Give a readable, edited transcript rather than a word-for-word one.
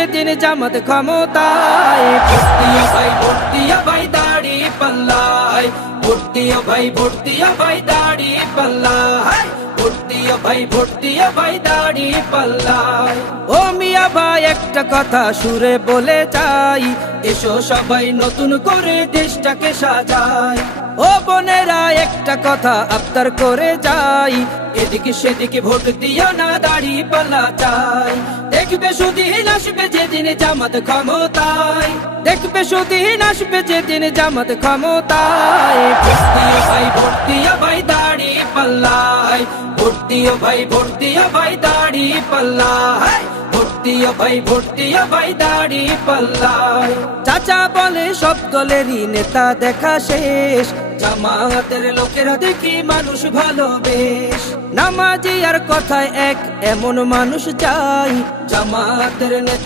যেদিন জামাত ক্ষমতায়, ভোট দিও ভাই, ভোট দিও ভাই দাড়ি পাল্লায়, ভোট দিও ভাই, ভোট দিও ভাই দাড়ি পাল্লায়, ভোট দিও ভাই, ভোট দিও ভাই দাড়ি পাল্লায়। ও মিয়া ভাই একটা কথা সুরে বলে যাই, এসো সবাই নতুন করে দেশটাকে সাজাই। ও বোনেরা একটা কথা আবদার করে যাই, এদিকে সেদিকে ভোট দিও না, দাড়ি পাল্লা চাই। দেখবে সুদিন আসবে যেদিন জামাত ক্ষমতায়, দেখবে সুদিন আসবে যেদিন জামাত ক্ষমতায়, ভোট দিও ভাই, ভোট দিও ভাই দাড়ি পাল্লায়, ভোট দিও ভাই, ভোট দিও ভাই দাড়ি পাল্লায়, ভোট দিও ভাই, ভোট দিও ভাই দাড়ি পাল্লায়। চাচা বলে সব দলেরই নেতা দেখা শেষ, জামাতের লোকেরা দেখি মানুষ ভালো বেশ, নামাজি আর কথায় এক এমন মানুষ চাই, জামাতের নেতা